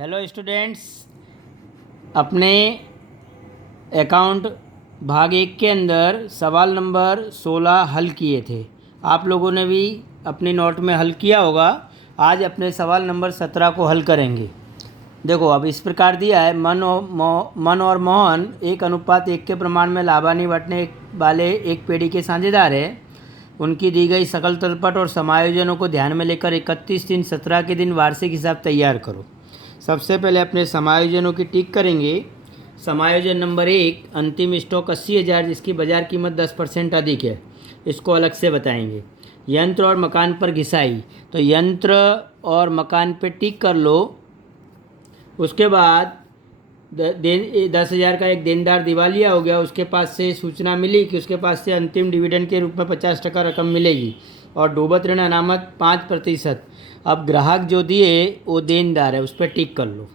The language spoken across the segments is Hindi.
हेलो स्टूडेंट्स, अपने अकाउंट भाग 1 के अंदर सवाल नंबर 16 हल किए थे। आप लोगों ने भी अपने नोट में हल किया होगा। आज अपने सवाल नंबर 17 को हल करेंगे। देखो, अब इस प्रकार दिया है, मन और मोहन 1:1 के प्रमाण में लाभानी बांटने वाले एक पेड़ी के साझेदार हैं। उनकी दी गई सकल तलपट और समायोजनों को ध्यान में लेकर 31/3/17 के दिन वार्षिक हिसाब तैयार करो। सबसे पहले अपने समायोजनों की टिक करेंगे। समायोजन नंबर 1, अंतिम स्टॉक 80,000 जिसकी बाजार कीमत 10% अधिक है, इसको अलग से बताएंगे। यंत्र और मकान पर घिसाई, तो यंत्र और मकान पे टिक कर लो। उसके बाद 10,000 का एक देनदार दिवालिया हो गया, उसके पास से सूचना मिली कि उसके पास से अंतिम डिविडेंड के रूप में 50% रकम मिलेगी और डूबत ऋण अनामत 5%। अब ग्राहक जो दिए वो देनदार है, उस पर टिक कर लो।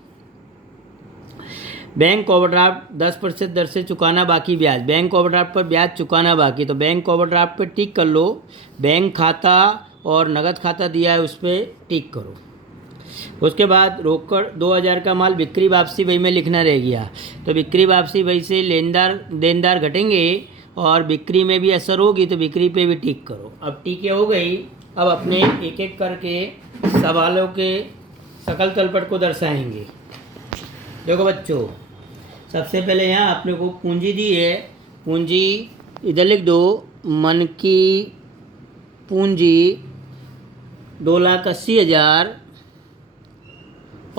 बैंक ओवरड्राफ्ट 10% दर से चुकाना बाकी ब्याज, बैंक ओवरड्राफ्ट पर ब्याज चुकाना बाकी, तो बैंक ओवरड्राफ्ट पर टिक कर लो। बैंक खाता और नगद खाता दिया है, उस पर टिक करो। उसके बाद रोकड़ 2,000 का माल बिक्री वापसी बही में लिखना रह गया, तो बिक्री वापसी बही से देनदार घटेंगे और बिक्री में भी असर होगी, तो बिक्री पे भी टिक करो। अब टिके हो गई। अब अपने एक एक करके सवालों के सकल तलपट को दर्शाएंगे। देखो बच्चों, सबसे पहले यहाँ अपने को पूंजी दी है। पूंजी इधर लिख दो। मन की पूंजी 2,80,000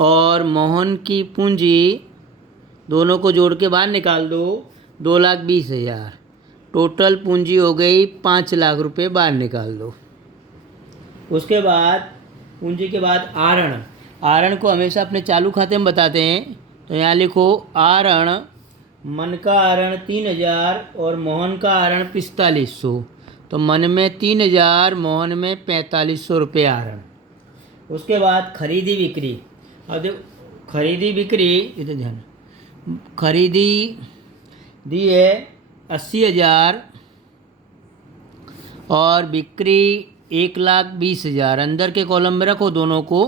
और मोहन की पूंजी, दोनों को जोड़ के बाहर निकाल दो, 2,20,000। टोटल पूंजी हो गई 5 लाख रुपए, बाहर निकाल दो। उसके बाद पूंजी के बाद आरण को हमेशा अपने चालू खाते में बताते हैं, तो यहाँ लिखो आरण। मन का आरण 3,000 और मोहन का आरण 4,500, तो मन में 3,000, मोहन में 4,500 रुपये आरण। उसके बाद खरीदी बिक्री। अब देखो, खरीदी बिक्री इधर ध्यान, खरीदी दी है 80,000 और बिक्री 1,20,000। अंदर के कॉलम में रखो दोनों को।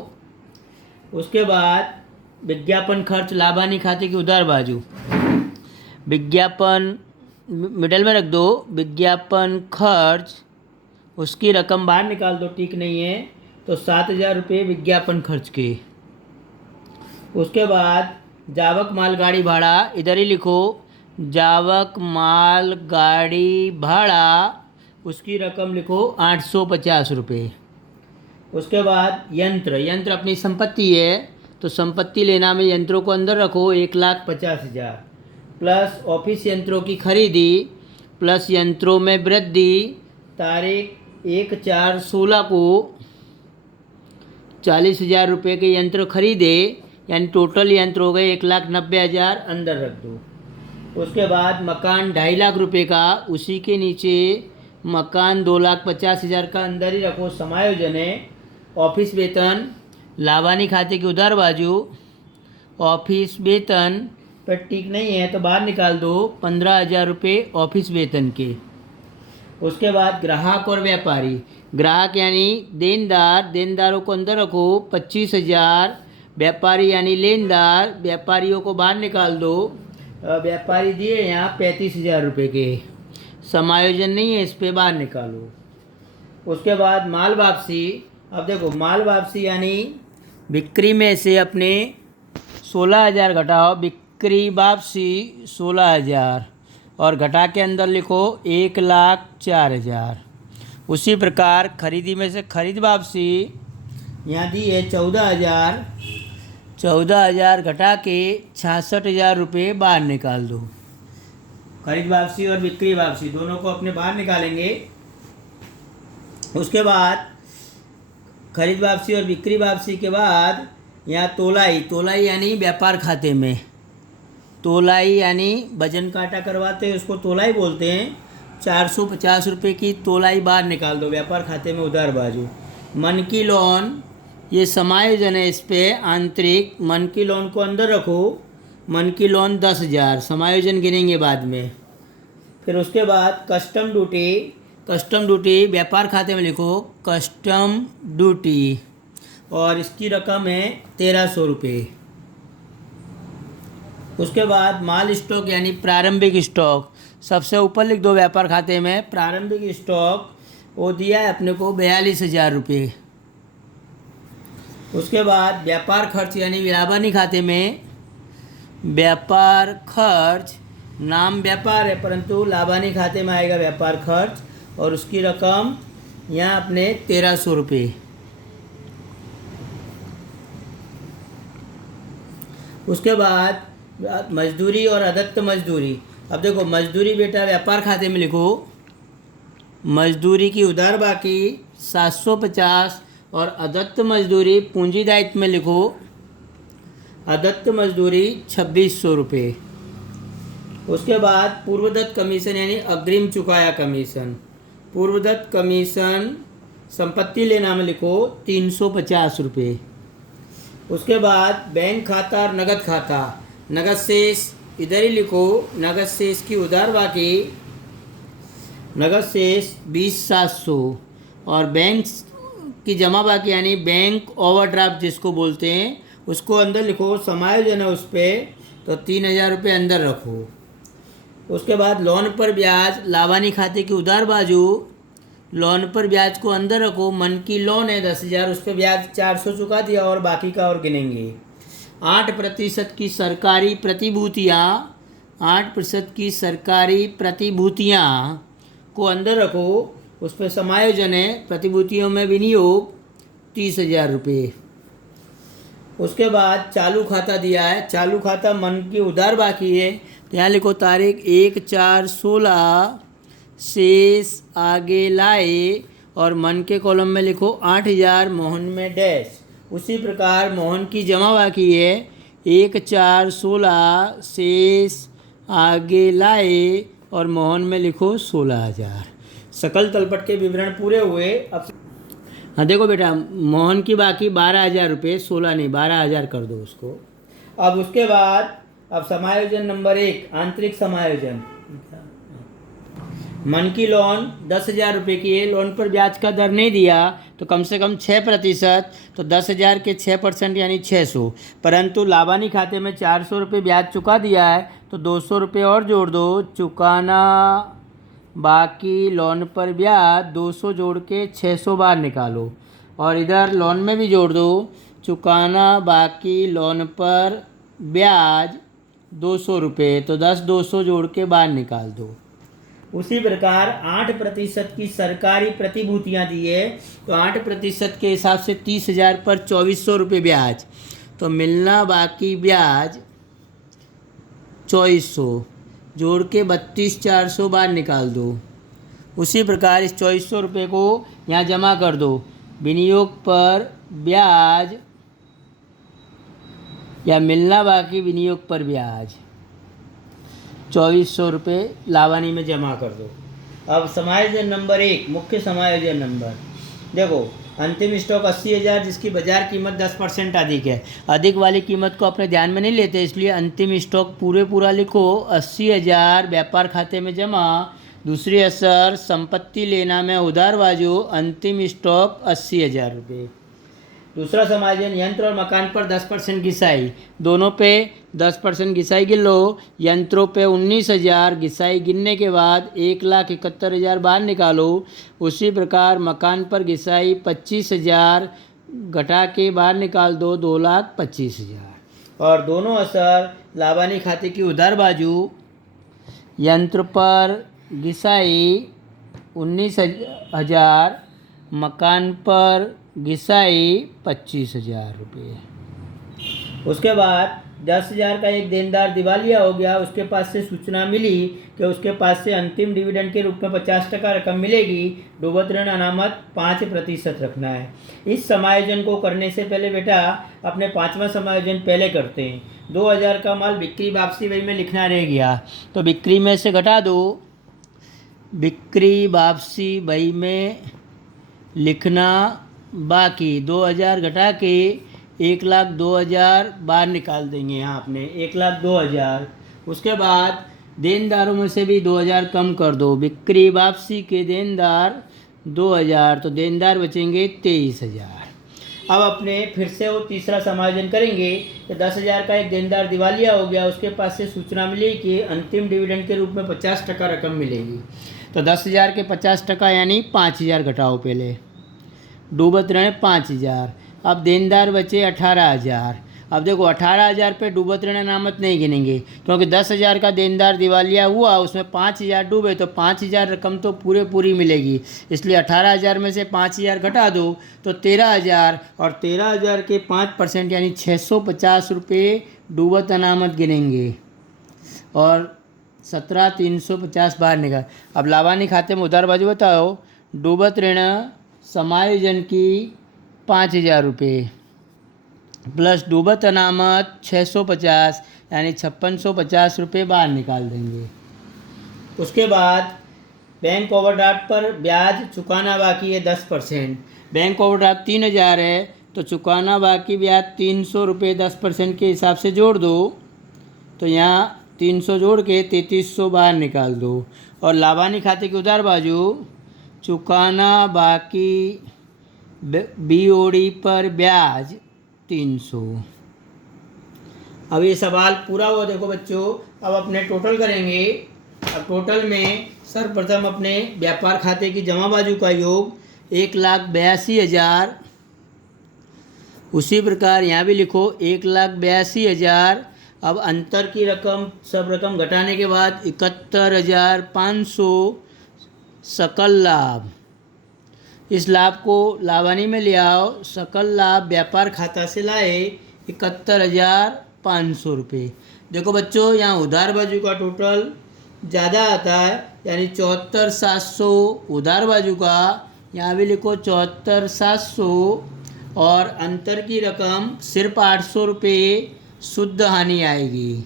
उसके बाद विज्ञापन खर्च लाभानी खाते की उधार बाजू, विज्ञापन मिडल में रख दो। विज्ञापन खर्च, उसकी रकम बाहर निकाल दो, ठीक नहीं है, तो 7,000 रुपये विज्ञापन खर्च के। उसके बाद जावक माल गाड़ी भाड़ा, इधर ही लिखो, जावक माल गाड़ी भाड़ा, उसकी रकम लिखो 850 रुपये। उसके बाद यंत्र अपनी संपत्ति है, तो संपत्ति लेना में यंत्रों को अंदर रखो, 1,50,000 प्लस ऑफिस यंत्रों की खरीदी प्लस यंत्रों में वृद्धि। तारीख 1/4/16 को 40,000 रुपये के यंत्र खरीदे, यानी टोटल यंत्र हो गए 1,90,000, अंदर रख दो। उसके बाद मकान 2.5 लाख रुपये का, उसी के नीचे मकान 2,50,000 का, अंदर ही रखो। समायोजन है ऑफिस वेतन लाभानी खाते की उधार बाजू, ऑफिस वेतन पर टिक नहीं है तो बाहर निकाल दो, 15,000 रुपये ऑफिस वेतन के। उसके बाद ग्राहक और व्यापारी, ग्राहक यानी देनदारों को अंदर रखो, 25,000। व्यापारी यानी लेनदार, व्यापारियों को बाहर निकाल दो। व्यापारी दिए यहाँ 35,000 रुपये के, समायोजन नहीं है, इस पे बाहर निकालो। उसके बाद माल वापसी। अब देखो, माल वापसी यानी बिक्री में से अपने 16,000 घटाओ, बिक्री वापसी 16,000 और घटा के अंदर लिखो 1,04,000। उसी प्रकार खरीदी में से खरीद वापसी यहाँ दी है 14,000, 14,000 घटा के 66,000 रुपये बाहर निकाल दो। खरीद वापसी और बिक्री वापसी दोनों को अपने बाहर निकालेंगे। उसके बाद खरीद वापसी और बिक्री वापसी के बाद यहाँ तोलाई यानी व्यापार खाते में, तोलाई यानी वजन काटा करवाते हैं, उसको तोलाई बोलते हैं। 450 रुपये की तोलाई बाहर निकाल दो, व्यापार खाते में उधार बाजू। मन की लोन, ये समायोजन है, इस पे आंतरिक मन की लोन को अंदर रखो, मन की लोन 10,000, समायोजन गिनेंगे बाद में। फिर उसके बाद कस्टम ड्यूटी व्यापार खाते में लिखो, कस्टम ड्यूटी, और इसकी रकम है 1,300 रुपये। उसके बाद माल स्टॉक यानी प्रारंभिक स्टॉक, सबसे ऊपर लिख दो व्यापार खाते में प्रारंभिक स्टॉक, वो दिया है अपने को 42,000 रुपये। उसके बाद व्यापार खर्च यानी लाभानी खाते में व्यापार खर्च, नाम व्यापार है परंतु लाभानी खाते में आएगा व्यापार खर्च, और उसकी रकम यहाँ अपने 1300 रुपये। उसके बाद मजदूरी और अदत्त मजदूरी। अब देखो मजदूरी बेटा व्यापार खाते में लिखो, मजदूरी की उधार बाकी 750 और अदत्त मजदूरी पूंजी दायित्व में लिखो, अदत्त मजदूरी 2600 रुपये। उसके बाद पूर्वदत्त कमीशन यानी अग्रिम चुकाया कमीशन, पूर्वदत्त कमीशन संपत्ति लेना में लिखो 350 रुपये। उसके बाद बैंक खाता और नगद खाता, नगद शेष इधर ही लिखो, नगद शेष की उधार बाकी नगद शेष 20,700 और बैंक की जमा बाकी यानी बैंक ओवरड्राफ्ट जिसको बोलते हैं उसको अंदर लिखो, समायोजन है उस पर तो 3,000 रुपये अंदर रखो। उसके बाद लोन पर ब्याज, लाभानी खाते की उधार बाजू, लोन पर ब्याज को अंदर रखो, मन की लोन है 10,000, उस पर ब्याज 400 चुका दिया और बाकी का और गिनेंगे। 8% की सरकारी प्रतिभूतियाँ, 8% की सरकारी प्रतिभूतियाँ को अंदर रखो, उस पर समायोजन है प्रतिभूतियों में विनियोग 30,000 रुपये। उसके बाद चालू खाता दिया है, चालू खाता मन की उधार बाकी है तो यहाँ लिखो तारीख 1/4/16 शेष आगे लाए और मन के कॉलम में लिखो 8,000 मोहन में डैश। उसी प्रकार मोहन की जमा बाकी है 1/4/16 शेष आगे लाए और मोहन में लिखो 16,000। सकल तलपट के विवरण पूरे हुए। अब हाँ देखो बेटा मोहन की बाकी 12,000 रुपये, 16 नहीं 12,000 कर दो उसको। अब उसके बाद अब समायोजन नंबर 1 आंतरिक समायोजन, मन की लोन 10,000 रुपये की है, लोन पर ब्याज का दर नहीं दिया तो कम से कम 6%, तो 10,000 के 6% यानी 600, परंतु लाभानी खाते में 400 रुपये ब्याज चुका दिया है तो 200 रुपये और जोड़ दो, चुकाना बाकी लोन पर ब्याज 200 जोड़ के 600 बाहर निकालो और इधर लोन में भी जोड़ दो, चुकाना बाकी लोन पर ब्याज 200 रुपये, तो 200 जोड़ के बाहर निकाल दो। उसी प्रकार 8% की सरकारी प्रतिभूतियाँ दी है तो 8% के हिसाब से 30,000 पर 2,400 रुपये ब्याज, तो मिलना बाकी ब्याज 2,400 जोड़ के 32,400 बाहर निकाल दो। उसी प्रकार इस 2,400 रुपये को यहाँ जमा कर दो, विनियोग पर ब्याज या मिलना बाकी विनियोग पर ब्याज 2,400 रुपये लाभानी में जमा कर दो। अब समायोजन नंबर 1 मुख्य समायोजन नंबर, देखो अंतिम स्टॉक 80,000 जिसकी बाजार कीमत 10% अधिक है, अधिक वाली कीमत को अपने ध्यान में नहीं लेते इसलिए अंतिम स्टॉक पूरा लिखो 80,000 व्यापार खाते में जमा। दूसरी असर संपत्ति लेना में उधार बाजू, अंतिम स्टॉक 80,000 रुपये। दूसरा समायोजन यंत्र और मकान पर 10% घिसाई, दोनों पे 10% घिसाई गिन लो, यंत्रों पे 19,000 घिसाई गिनने के बाद 1,71,000 बाहर निकालो। उसी प्रकार मकान पर घिसाई 25,000 घटा के बाहर निकाल दो 2,25,000। और दोनों असर लाभानी खाते की उधार बाजू, यंत्र पर घिसाई 19,000, मकान पर घिसाई 25,000 रुपये। उसके बाद 10,000 का एक देनदार दिवालिया हो गया, उसके पास से सूचना मिली कि उसके पास से अंतिम डिविडेंड के रूप में 50% रकम मिलेगी, डूबत ऋण अनामत 5% रखना है। इस समायोजन को करने से पहले बेटा अपने 5वां समायोजन पहले करते हैं। 2,000 का माल बिक्री वापसी बही में लिखना रह गया तो बिक्री में से घटा दो, बिक्री वापसी बही में लिखना बाकी 2,000 घटा के 1,02,000 बाहर निकाल देंगे यहाँ अपने 1,02,000। उसके बाद देनदारों में से भी 2,000 कम कर दो, बिक्री वापसी के देनदार 2,000 तो देनदार बचेंगे 23,000। अब अपने फिर से वो तीसरा समायोजन करेंगे कि 10,000 का एक देनदार दिवालिया हो गया, उसके पास से सूचना मिली कि अंतिम डिविडेंड के रूप में 50% रकम मिलेगी। तो 10,000 के 50% यानी 5,000 घटाओ, पहले डूबत ऋण 5,000। अब देनदार बचे 18,000। अब देखो 18,000 पे डूबत ऋण अनामत नहीं गिनेंगे, क्योंकि 10,000 का देनदार दिवालिया हुआ, उसमें 5,000 डूबे, तो 5,000 रकम तो पूरी मिलेगी। इसलिए 18,000 में से 5,000 घटा दो तो 13,000, और 13,000 के 5% यानी 650 रुपये डूबत अनामत गिनेंगे, और 17,350 बाहर निकाल। अब लाभानी खाते में उधार बाजू बताओ। डूबत ऋण समायोजन की 5,000 रुपये प्लस डूबत अनामत 650 यानी 5650 रुपये बाहर निकाल देंगे। उसके बाद बैंक ओवरड्राफ्ट पर ब्याज चुकाना बाकी है 10%। बैंक ओवरड्राफ्ट 3,000 है, तो चुकाना बाकी ब्याज 300 रुपये 10% के हिसाब से जोड़ दो। तो यहाँ 300 जोड़ के 3,300 बाहर निकाल दो। और लाभानी खाते की उधार बाजू चुकाना बाकी BOD पर ब्याज 300। अब ये सवाल पूरा हुआ। देखो बच्चों, अब अपने टोटल करेंगे। अब टोटल में सर्वप्रथम अपने व्यापार खाते की जमा बाजू का योग 1,82,000। उसी प्रकार यहाँ भी लिखो 1,82,000। अब अंतर की रकम, सब रकम घटाने के बाद 71,500 सकल लाभ। इस लाभ को लाभानी में ले आओ। सकल लाभ व्यापार खाता से लाए 71,500 रुपये। देखो बच्चों, यहाँ उधार बाजू का टोटल ज़्यादा आता है, यानी 74,700 उधार बाजू का। यहाँ भी लिखो 74,700, और अंतर की रकम सिर्फ 800 रुपये शुद्ध हानि आएगी।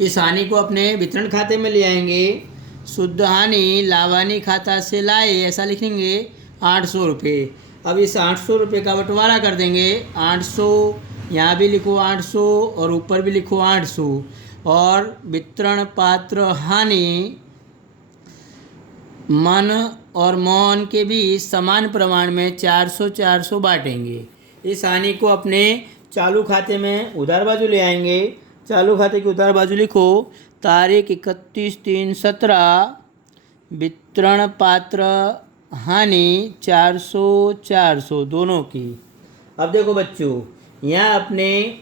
इस हानि को अपने वितरण खाते में ले आएंगे। शुद्ध हानि लाभानी खाता से लाए, ऐसा लिखेंगे 800 रुपये। अब इस 800 रुपये का बंटवारा कर देंगे। 800 यहाँ भी लिखो 800, और ऊपर भी लिखो 800। और वितरण पात्र हानि मन और मौन के बीच समान प्रमाण में 400-400 बांटेंगे। इस हानि को अपने चालू खाते में उधार बाजू ले आएंगे। चालू खाते की उधार बाजू लिखो तारीख 31/3/17, वितरण पात्र हानि 400-400 दोनों की। अब देखो बच्चों, यहाँ अपने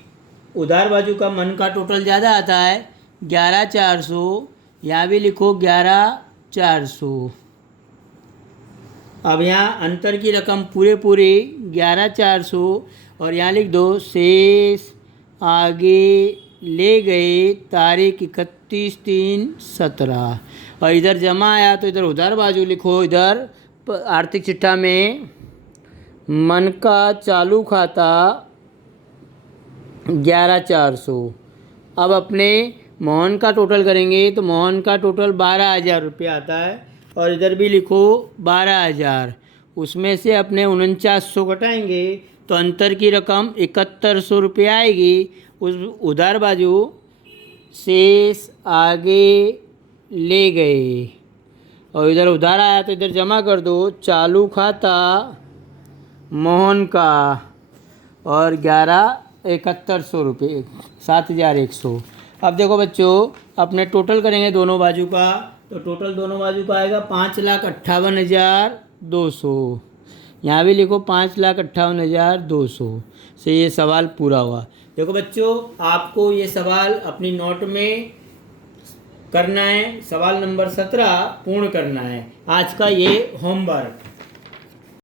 उधार बाजू का मन का टोटल ज़्यादा आता है 11,400। यहाँ भी लिखो 11,400। अब यहाँ अंतर की रकम पूरे 11,400, और यहाँ लिख दो शेष आगे ले गए तारीख 31/3/17। और इधर जमा आया तो इधर उधार बाजू लिखो। इधर आर्थिक चिट्ठा में मन का चालू खाता 11,400। अब अपने मोहन का टोटल करेंगे, तो मोहन का टोटल 12,000 रुपये आता है, और इधर भी लिखो 12,000। उसमें से अपने 4900 घटाएंगे तो अंतर की रकम 7100 रुपये आएगी। उस उधार बाजू शेष आगे ले गए, और इधर उधार आया तो इधर जमा कर दो। चालू खाता मोहन का, और 7100 रुपये 7,100। अब देखो बच्चों, अपने टोटल करेंगे दोनों बाजू का, तो टोटल दोनों बाजू का आएगा 5,58,200। यहाँ भी लिखो 5,58,200 से ये सवाल पूरा हुआ। देखो बच्चों, आपको ये सवाल अपनी नोट में करना है। सवाल नंबर 17 पूर्ण करना है। आज का ये होमवर्क।